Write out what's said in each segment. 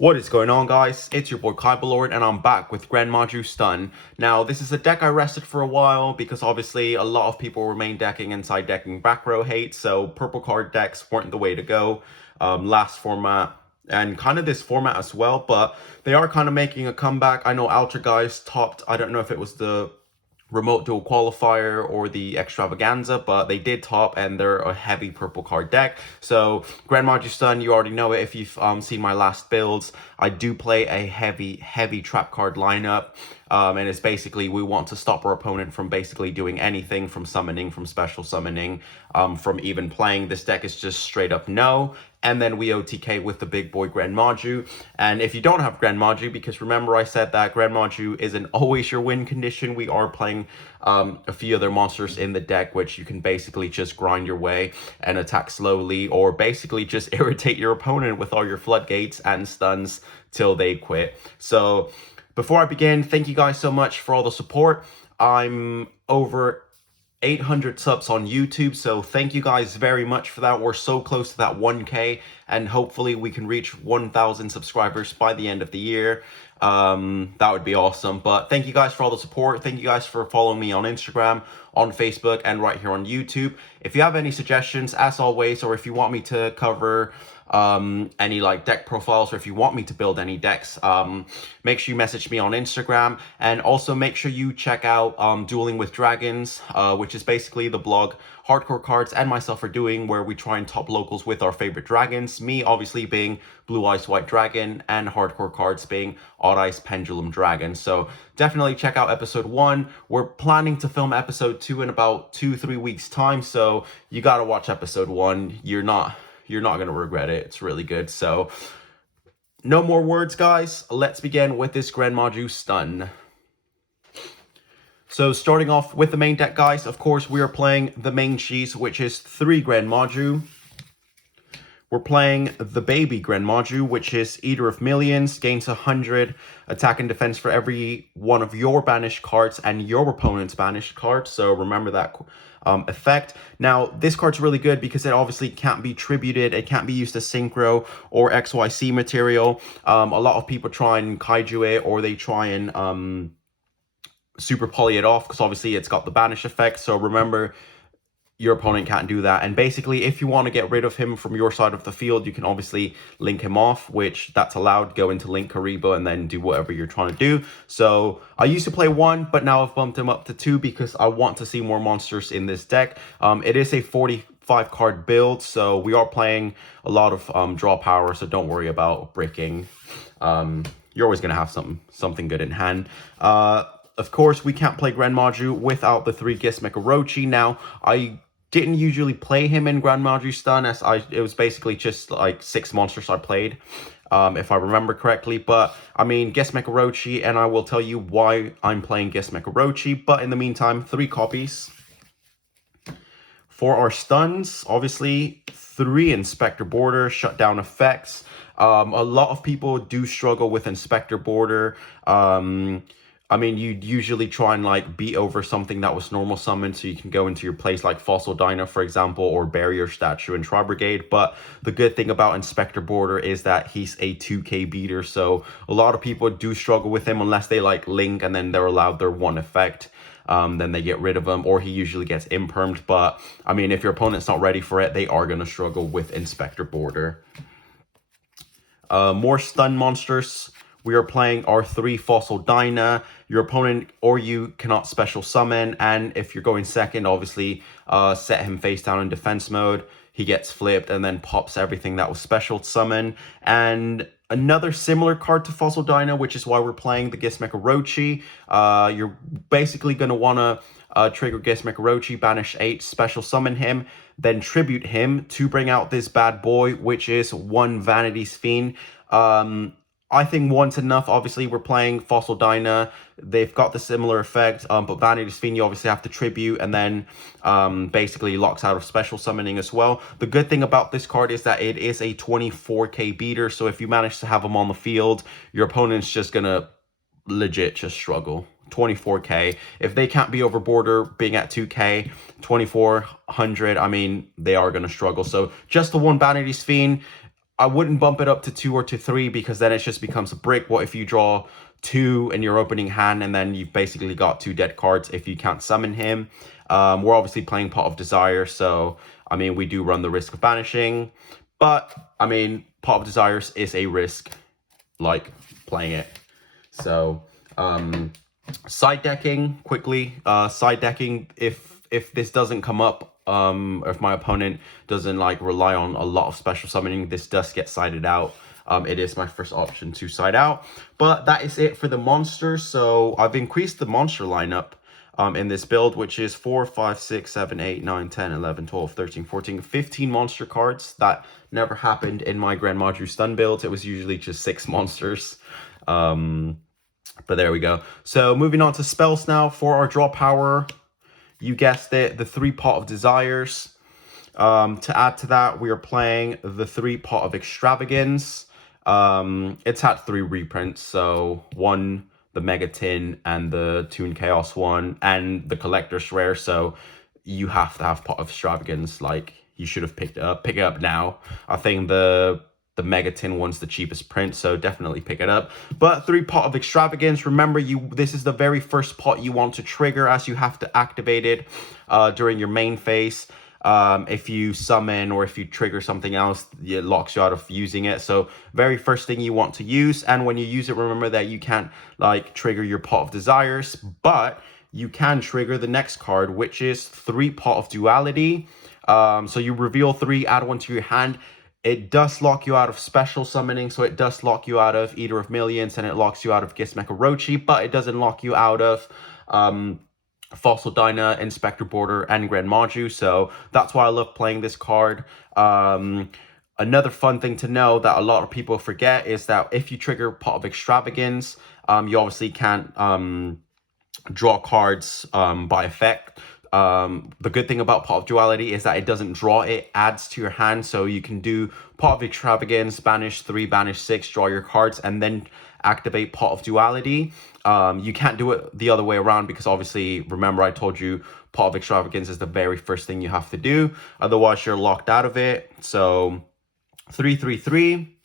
What is going on, guys? It's your boy Kybelord, and I'm back with GREN MAJU Stun. Now, this is a deck I rested for a while because obviously a lot of people were main decking and side decking back row hate, so purple card decks weren't the way to go last format and kind of this format as well, but they are kind of making a comeback. I know Ultra Guys topped, I don't know if it was the remote dual qualifier or the extravaganza, but they did top and they're a heavy purple card deck. So GREN MAJU Stun, you already know it if you've seen my last builds. I do play a heavy trap card lineup, and it's basically we want to stop our opponent from basically doing anything, from summoning, from special summoning, from even playing. This deck is just straight up no. And then we OTK with the big boy GREN MAJU. And if you don't have GREN MAJU, because remember I said that GREN MAJU isn't always your win condition, we are playing a few other monsters in the deck, which you can basically just grind your way and attack slowly, or basically just irritate your opponent with all your floodgates and stuns till they quit. So before I begin, thank you guys so much for all the support. I'm over 800 subs on YouTube, so thank you guys very much for that. We're so close to that 1K, and hopefully we can reach 1,000 subscribers by the end of the year. That would be awesome. But thank you guys for all the support. Thank you guys for following me on Instagram, on Facebook, and right here on YouTube. If you have any suggestions, as always, or if you want me to cover any like deck profiles, or if you want me to build any decks, make sure you message me on Instagram. And also make sure you check out Dueling with Dragons, which is basically the blog Hardcore Cards and myself are doing, where we try and top locals with our favorite dragons, me obviously being Blue Eyes White Dragon, and Hardcore Cards being Odd Eyes Pendulum Dragon. So definitely check out episode 1. We're planning to film episode 2 in about 2-3 weeks time, so you gotta watch episode 1. You're not gonna regret it. It's really good. So no more words, guys. Let's begin with this GREN MAJU Stun. So starting off with the main deck, guys, of course we are playing the main cheese, which is 3 GREN MAJU. We're playing the baby GREN MAJU, which is Eater of Millions, gains 100 attack and defense for every one of your banished cards and your opponent's banished cards. So remember that effect. Now, this card's really good because it obviously can't be tributed. It can't be used as synchro or XYC material. A lot of people try and kaiju it, or they try and super poly it off, because obviously it's got the banish effect. So remember, your opponent can't do that. And basically, if you want to get rid of him from your side of the field, you can obviously link him off, which that's allowed. Go into link Karibo and then do whatever you're trying to do. So I used to play 1, but now I've bumped him up to 2 because I want to see more monsters in this deck. It is a 45 card build, so we are playing a lot of draw power, so don't worry about breaking. You're always going to have something good in hand. Of course, we can't play GREN MAJU without the 3 Gizmek Orochi. Now, I didn't usually play him in GREN MAJU Stun, as it was basically just like 6 monsters I played, if I remember correctly. But I mean, Gizmek Orochi, and I will tell you why I'm playing Gizmek Orochi. But in the meantime, 3 copies. For our stuns, obviously 3 Inspector Border, shutdown effects. A lot of people do struggle with Inspector Border. I mean, you'd usually try and like beat over something that was normal summon, so you can go into your place like Fossil Dino, for example, or Barrier Statue and Tri Brigade. But the good thing about Inspector Border is that he's a 2k beater, so a lot of people do struggle with him unless they like link and then they're allowed their 1 effect. Then they get rid of him, or he usually gets impermed. But I mean, if your opponent's not ready for it, they are going to struggle with Inspector Border. More stun monsters. We are playing our 3 Fossil Dyna. Your opponent or you cannot special summon, and if you're going second, obviously set him face down in defense mode. He gets flipped and then pops everything that was special summon. And another similar card to Fossil Dyna, which is why we're playing the Gizmek Orochi. You're basically going to want to trigger Gizmek Orochi, banish 8, special summon him, then tribute him to bring out this bad boy, which is 1 Vanity's Fiend. I think 1's enough. Obviously, we're playing Fossil Dyna. They've got the similar effect, but Vanity's Fiend, you obviously have to tribute, and then basically locks out of special summoning as well. The good thing about this card is that it is a 24k beater, so if you manage to have him on the field, your opponent's just gonna legit just struggle. 24k. If they can't be over border being at 2k, 2400, I mean, they are gonna struggle. So just the 1 Vanity's Fiend. I wouldn't bump it up to 2 or to 3 because then it just becomes a brick. What if you draw 2 in your opening hand and then you've basically got 2 dead cards if you can't summon him? We're obviously playing Pot of Desire, so I mean, we do run the risk of banishing, but I mean, Pot of Desires is a risk, like playing it. So side decking quickly. Side decking, if this doesn't come up, if my opponent doesn't like rely on a lot of special summoning, this does get sided out. It is my first option to side out. But that is it for the monsters. So I've increased the monster lineup in this build, which is 4, 5, 6, 7, 8, 9, 10, 11, 12, 13, 14, 15 monster cards. That never happened in my GREN MAJU stun builds. It was usually just 6 monsters. But there we go. So moving on to spells now. For our draw power, you guessed it, the 3 Pot of Desires. To add to that, we are playing the 3 Pot of Extravagance. It's had 3 reprints, so 1, the Mega Tin, and the Toon Chaos one, and the Collector's Rare, so you have to have Pot of Extravagance. Like, you should have picked it up. Pick it up now. I think the Mega Tin one's the cheapest print, so definitely pick it up. But 3 Pot of Extravagance, remember, this is the very first pot you want to trigger, as you have to activate it during your main phase. If you summon or if you trigger something else, it locks you out of using it. So very first thing you want to use, and when you use it, remember that you can't like trigger your Pot of Desires, but you can trigger the next card, which is 3 Pot of Duality. So you reveal 3, add 1 to your hand. It does lock you out of special summoning, so it does lock you out of Eater of Millions, and it locks you out of Gizmek Orochi, but it doesn't lock you out of Fossil Dyna, Inspector Border, and GREN MAJU, so that's why I love playing this card. Another fun thing to know that a lot of people forget is that if you trigger Pot of Extravagance, you obviously can't draw cards by effect. The good thing about Pot of Duality is that it doesn't draw, it adds to your hand, so you can do Pot of Extravagance, banish 3, banish 6, draw your cards, and then activate Pot of Duality. You can't do it the other way around because obviously, remember I told you Pot of Extravagance is the very first thing you have to do, otherwise you're locked out of it. So 3, 3, 3.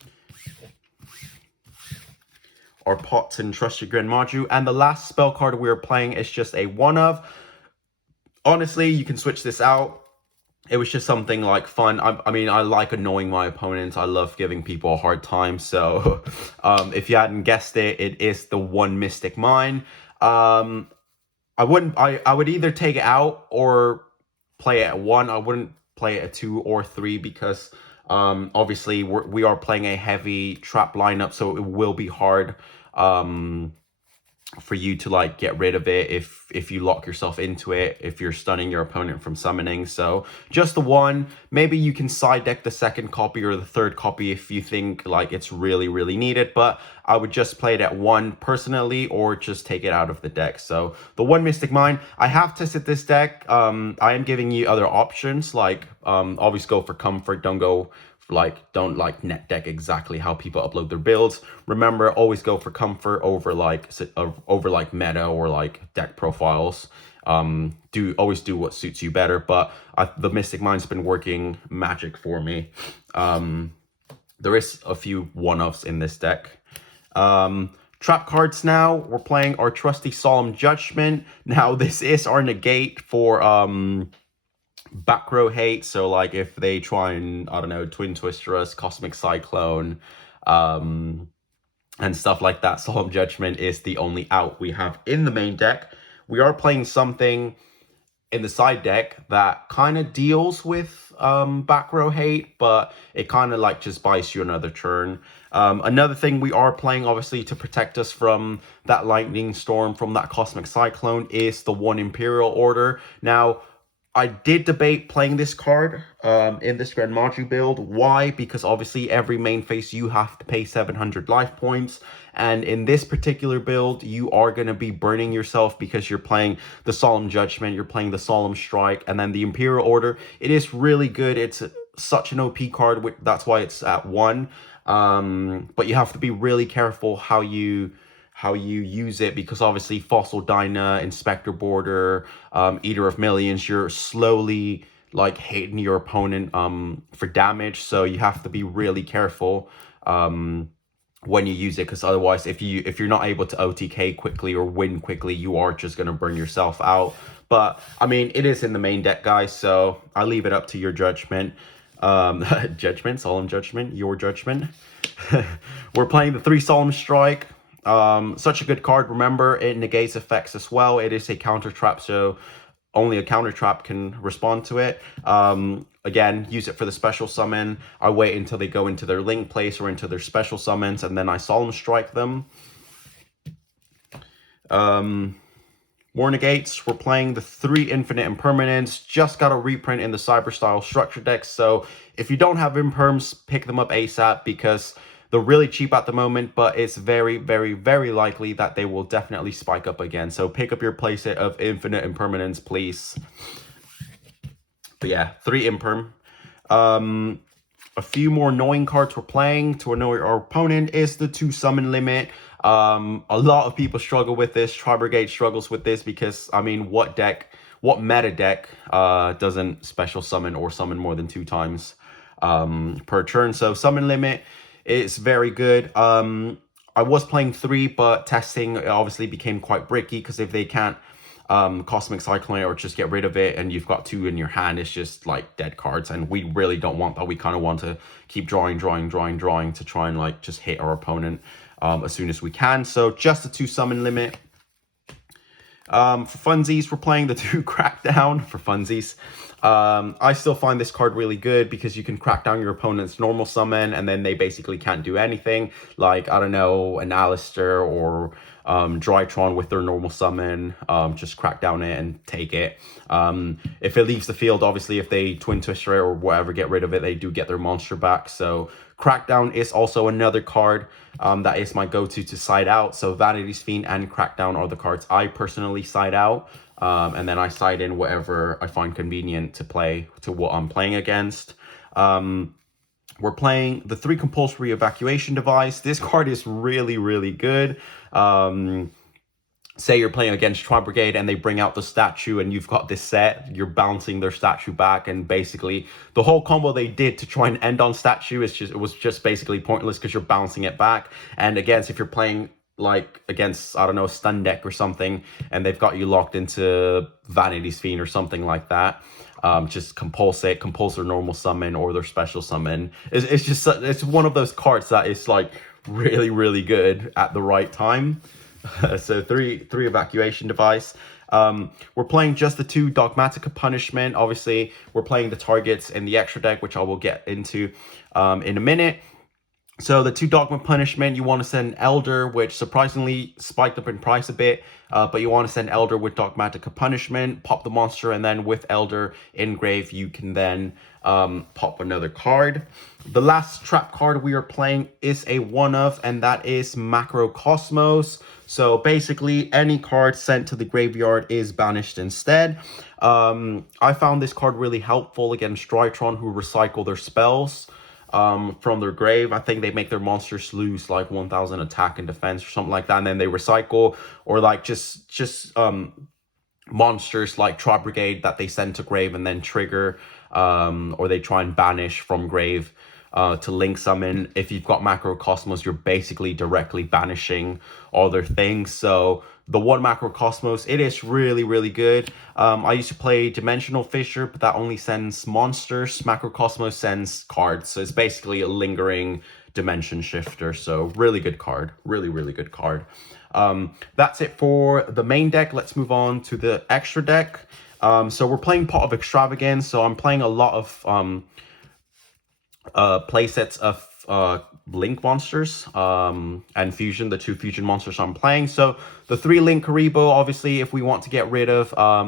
Our pots and Trust Your GREN MAJU, and the last spell card we're playing is just a one of. Honestly, you can switch this out. It was just something like fun. I mean, I like annoying my opponents. I love giving people a hard time. So if you hadn't guessed it, it is the 1 Mystic Mine. I would either take it out or play it at 1. I wouldn't play it at 2 or 3 because obviously we are playing a heavy trap lineup, so it will be hard for you to like get rid of it if you lock yourself into it, if you're stunning your opponent from summoning. So just the 1. Maybe you can side deck the 2nd copy or the 3rd copy if you think like it's really needed, but I would just play it at 1 personally, or just take it out of the deck. So the 1 Mystic Mine. I have tested this deck. I am giving you other options, like always go for comfort, don't net deck exactly how people upload their builds. Remember, always go for comfort over like meta or like deck profiles. Always do what suits you better, but the Mystic Mine's been working magic for me. There is a few one-offs in this deck. Trap cards now. We're playing our trusty Solemn Judgment. Now this is our negate for back row hate, so like if they try and, I don't know, Twin Twister us, Cosmic Cyclone, and stuff like that, Solemn Judgment is the only out we have in the main deck. We are playing something in the side deck that kind of deals with back row hate, but it kind of like just buys you another turn. Another thing we are playing, obviously, to protect us from that Lightning Storm, from that Cosmic Cyclone, is the 1 Imperial Order. Now, I did debate playing this card in this GREN MAJU build. Why? Because obviously every main phase you have to pay 700 life points. And in this particular build, you are going to be burning yourself because you're playing the Solemn Judgment, you're playing the Solemn Strike, and then the Imperial Order. It is really good. It's such an OP card. That's why it's at 1. But you have to be really careful how you use it, because obviously Fossil Dyna, Inspector Border, Eater of Millions, you're slowly like hitting your opponent for damage, so you have to be really careful when you use it, because otherwise if you're not able to OTK quickly or win quickly, you are just going to burn yourself out. But I mean, it is in the main deck, guys, so I leave it up to your judgment. Judgment, solemn judgment, your judgment. We're playing the 3 Solemn Strike. Such a good card. Remember, it negates effects as well. It is a counter trap, so only a counter trap can respond to it. Again, use it for the special summon. I wait until they go into their link place or into their special summons, and then I Solemn Strike them. War Negates, we're playing the 3 Infinite Impermanence. Just got a reprint in the Cyber Style Structure deck, so if you don't have Imperms, pick them up ASAP, because they're really cheap at the moment, but it's very, very, very likely that they will definitely spike up again. So pick up your playset of Infinite Impermanence, please. But yeah, 3 Imperm. A few more annoying cards we're playing to annoy our opponent is the 2 Summon Limit. A lot of people struggle with this. Tri-Brigade struggles with this because, I mean, what meta deck doesn't special summon or summon more than 2 times per turn? So Summon Limit is very good. I was playing 3, but testing obviously became quite bricky, because if they can't Cosmic Cyclone or just get rid of it and you've got 2 in your hand, it's just like dead cards, and we really don't want that. We kind of want to keep drawing to try and like just hit our opponent as soon as we can. So just the 2 Summon Limit. For funsies, we're playing the 2 Crackdown for funsies. I still find this card really good because you can crack down your opponent's normal summon and then they basically can't do anything. Like, I don't know, an Alistair or Drytron with their normal summon, just crack down it and take it. If it leaves the field, obviously if they Twin Twister it or whatever, get rid of it, they do get their monster back. So Crackdown is also another card that is my go-to to side out. So Vanity's Fiend and Crackdown are the cards I personally side out. And then I side in whatever I find convenient to play to what I'm playing against. We're playing the 3 Compulsory Evacuation Device. This card is really, really good. Say you're playing against Tri-Brigade and they bring out the statue and you've got this set, you're bouncing their statue back, and basically the whole combo they did to try and end on statue is just, it was just basically pointless because you're bouncing it back. And again, if you're playing like against, I don't know, a stun deck or something, and they've got you locked into Vanity's Fiend or something like that, just compulse their normal summon or their special summon. It's just, it's one of those cards that is like really, really good at the right time. So 3 Evacuation Device. We're playing just the 2 Dogmatic Punishment. Obviously, we're playing the targets in the extra deck, which I will get into in a minute. So the 2 Dogma Punishment, you want to send Elder, which surprisingly spiked up in price a bit, but you want to send Elder with Dogmatic Punishment, pop the monster, and then with Elder in grave, you can then pop another card. The last trap card we are playing is a one-of, and that is Macrocosmos. So basically, any card sent to the graveyard is banished instead. I found this card really helpful against Drytron, who recycle their spells from their grave. I think they make their monsters lose like 1000 attack and defense or something like that, and then they recycle, or like just monsters like Tri-Brigade that they send to grave and then trigger, or they try and banish from grave to link summon. If you've got Macrocosmos, you're basically directly banishing all their things. So the 1 Macrocosmos, it is really, really good. I used to play Dimensional Fissure, but that only sends monsters. Macrocosmos sends cards, so it's basically a lingering dimension shifter. So really good card, really, really good card. That's it for the main deck. Let's move on to the extra deck. So we're playing Pot of Extravagance. So I'm playing a lot of playsets of Link monsters and Fusion, the 2 Fusion monsters I'm playing. So the 3 Link Karibo, obviously, if we want to get rid of our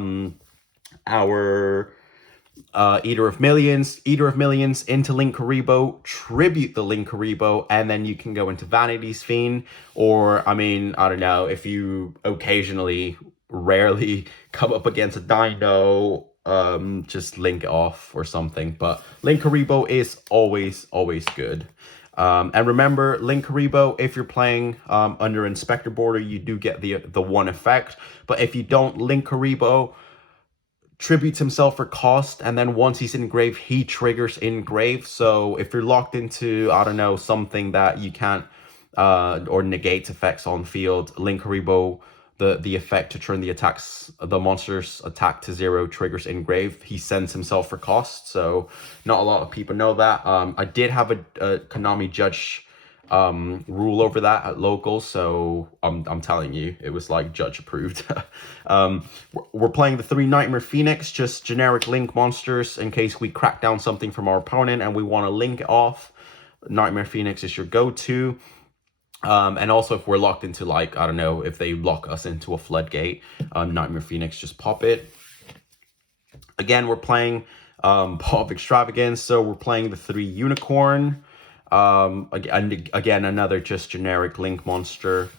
Eater of Millions into Link Karibo, tribute the Link Karibo, and then you can go into Vanity's Fiend. Or, I mean, I don't know, if you occasionally, rarely come up against a Dino, just link it off or something. But Link Karibo is always good. And remember, Link Karibo, if you're playing under Inspector Border, you do get the 1 effect. But if you don't Link Karibo, tributes himself for cost, and then once he's in grave, he triggers in grave. So if you're locked into, I don't know, something that you can't or negates effects on field, link reboot the effect to turn the monster's attack to 0 triggers in grave. He sends himself for cost, so not a lot of people know that. I did have a Konami judge rule over that at local, so I'm telling you, it was like judge approved. We're playing the 3 Nightmare Phoenix, just generic link monsters in case we crack down something from our opponent and we want to link it off. Nightmare Phoenix is your go-to. And also if we're locked into, like, I don't know, if they lock us into a floodgate, Nightmare Phoenix, just pop it. Again, we're playing Pot of Extravagance, so we're playing the 3 Unicorn. And again, another just generic link monster.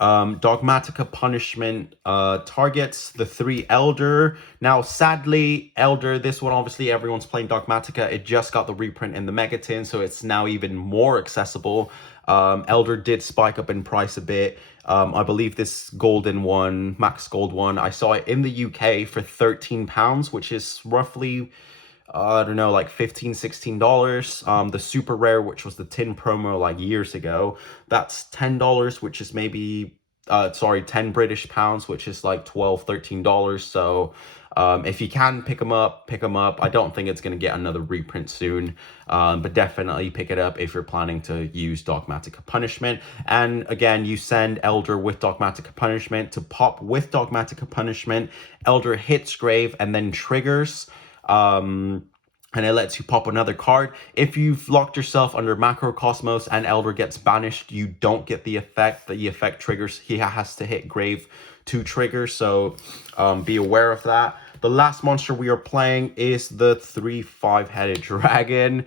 Dogmatica Punishment targets the 3 Elder. Now, sadly, Elder, this one, obviously, everyone's playing Dogmatica. It just got the reprint in the Megatin, so it's now even more accessible. Elder did spike up in price a bit. I believe this golden one, max gold one, I saw it in the UK for £13, which is roughly, I don't know, like $15-16. The super rare, which was the tin promo like years ago, that's $10, which is maybe 10 British pounds, which is like $12-13. So if you can pick them up, pick them up. I don't think it's going to get another reprint soon, but definitely pick it up if you're planning to use Dogmatica Punishment. And again, you send Elder with Dogmatica Punishment to pop with Dogmatica Punishment. Elder hits grave and then triggers, and it lets you pop another card. If you've locked yourself under Macrocosmos and Elder gets banished, you don't get the effect. The effect triggers, he has to hit grave to trigger, so be aware of that. The last monster we are playing is the 3 five-headed dragon.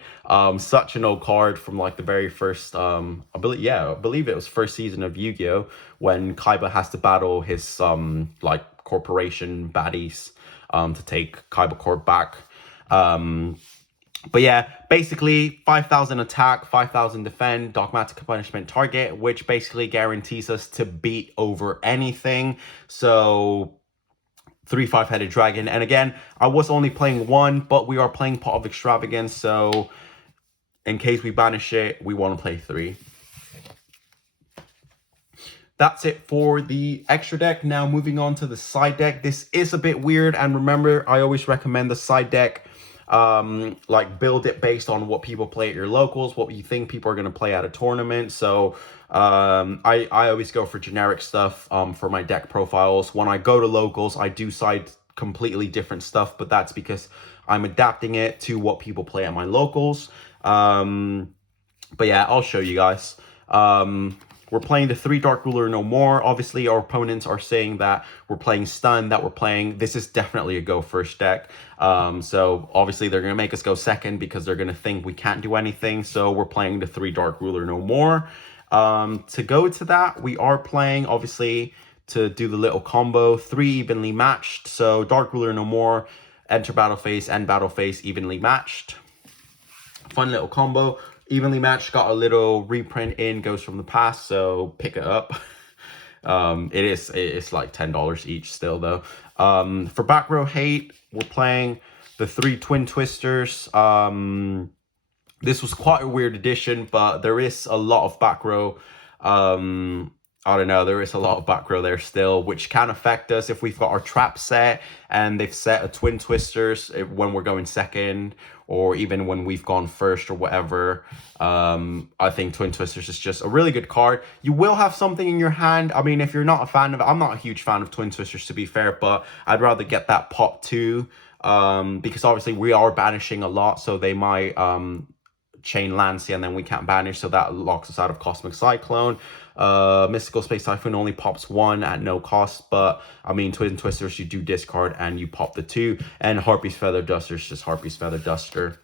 Such an old card from like the very first, I believe it was first season of Yu-Gi-Oh! When Kaiba has to battle his like corporation baddies to take Kaiba Corp back. But yeah, basically 5,000 attack, 5,000 defend, Dogmatic Punishment target, which basically guarantees us to beat over anything. So 3 five-headed dragon. And again, I was only playing 1, but we are playing Pot of Extravagance, so in case we banish it, we want to play 3. That's it for the extra deck. Now moving on to the side deck. This is a bit weird, and remember, I always recommend the side deck, like build it based on what people play at your locals, what you think people are going to play at a tournament. So I always go for generic stuff for my deck profiles. When I go to locals, I do side completely different stuff, but that's because I'm adapting it to what people play at my locals. But yeah, I'll show you guys. We're playing the 3 Dark Ruler no more. Obviously, our opponents are saying that we're playing Stun, that we're playing... This is definitely a go first deck. So, obviously, they're going to make us go second because they're going to think we can't do anything. So, we're playing the 3 Dark Ruler no more. To go to that, we are playing, obviously, to do the little combo, 3 evenly matched. So, Dark Ruler no more, enter battle phase, end battle phase, evenly matched. Fun little combo. Evenly matched, got a little reprint in Ghost from the Past, so pick it up. It's like $10 each still, though. For back row hate, we're playing the 3 Twin Twisters. This was quite a weird addition, but there is a lot of back row. I don't know, there is a lot of back row there still, which can affect us if we've got our trap set and they've set a Twin Twisters when we're going second, or even when we've gone first or whatever. I think Twin Twisters is just a really good card. You will have something in your hand. I mean, if you're not a fan of it, I'm not a huge fan of Twin Twisters, to be fair, but I'd rather get that pop too, because obviously we are banishing a lot, so they might chain Lancia and then we can't banish, so that locks us out of Cosmic Cyclone. Mystical Space Typhoon only pops 1 at no cost, but I mean, Twin Twisters, you do discard and you pop the 2, and Harpy's Feather Duster is just Harpy's Feather Duster.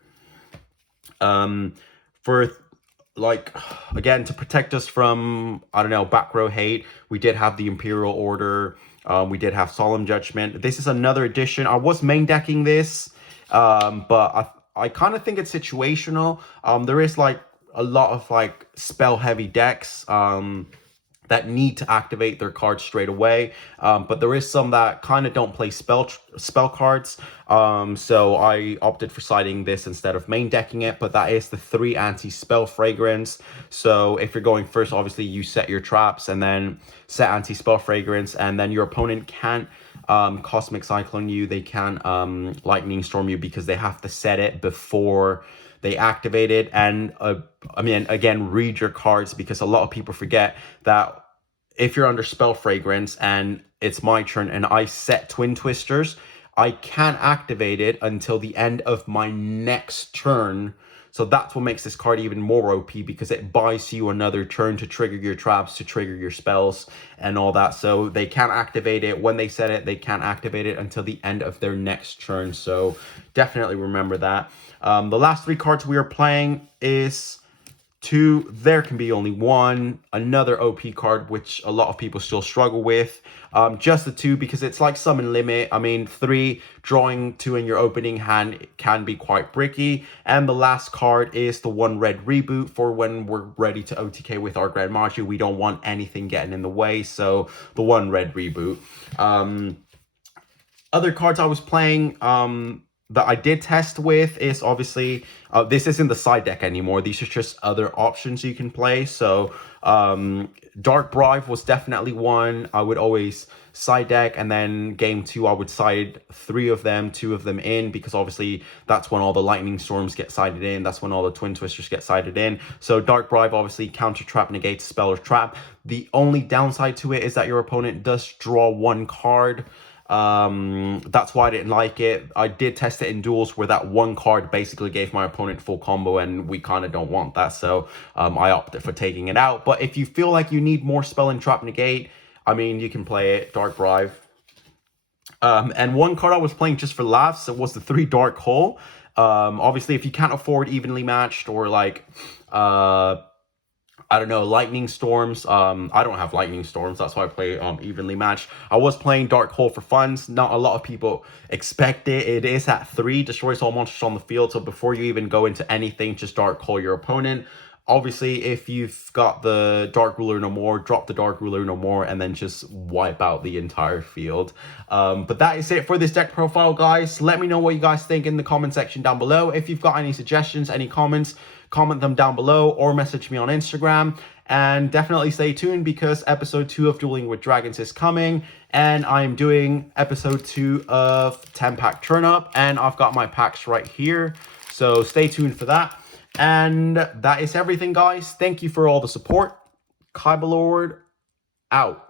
For like, again, to protect us from, I don't know, back row hate, we did have the Imperial Order, we did have Solemn Judgment. This is another edition. I was main decking this, but I kind of think it's situational. There is like a lot of like spell heavy decks that that need to activate their cards straight away, but there is some that kind of don't play spell cards, so I opted for siding this instead of main decking it. But that is the 3 anti-spell fragrance. So if you're going first, obviously you set your traps and then set anti-spell fragrance, and then your opponent can't cosmic cyclone you, they can't lightning storm you, because they have to set it before they activate it. And I mean, again, read your cards, because a lot of people forget that if you're under spell fragrance and it's my turn and I set Twin Twisters, I can't activate it until the end of my next turn. So that's what makes this card even more OP, because it buys you another turn to trigger your traps, to trigger your spells and all that. So they can't activate it when they set it. They can't activate it until the end of their next turn. So definitely remember that. The last 3 cards we are playing is 2, There Can Be Only One, another OP card, which a lot of people still struggle with. Just the 2, because it's like summon limit. I mean, 3, drawing 2 in your opening hand can be quite bricky. And the last card is the 1 red reboot, for when we're ready to OTK with our GREN MAJU. We don't want anything getting in the way, so the 1 red reboot. Other cards I was playing that I did test with is obviously, this isn't the side deck anymore. These are just other options you can play. So Dark Bribe was definitely one I would always side deck, and then game 2 I would side 3 of them, 2 of them in, because obviously that's when all the lightning storms get sided in. That's when all the Twin Twisters get sided in. So Dark Bribe obviously counter trap, negates spell or trap. The only downside to it is that your opponent does draw 1 card. That's why I didn't like it. I did test it in duels where that 1 card basically gave my opponent full combo, and we kind of don't want that, so I opted for taking it out. But if you feel like you need more spell and trap negate, I mean, you can play it, Dark Bribe. And 1 card I was playing just for laughs, it was the 3 Dark Hole. Obviously, if you can't afford evenly matched, or like I don't know, lightning storms. I don't have lightning storms. That's why I play evenly matched. I was playing Dark Hole for funds. Not a lot of people expect it. It is at 3, destroys all monsters on the field. So before you even go into anything, just Dark Hole your opponent. Obviously, if you've got the Dark Ruler no more, drop the Dark Ruler no more, and then just wipe out the entire field. But that is it for this deck profile, guys. Let me know what you guys think in the comment section down below. If you've got any suggestions, any comments, comment them down below, or message me on Instagram. And definitely stay tuned, because episode 2 of Dueling with Dragons is coming, and I'm doing episode 2 of 10-pack turn-up, and I've got my packs right here, so stay tuned for that. And that is everything, guys. Thank you for all the support. Kyber Lord out.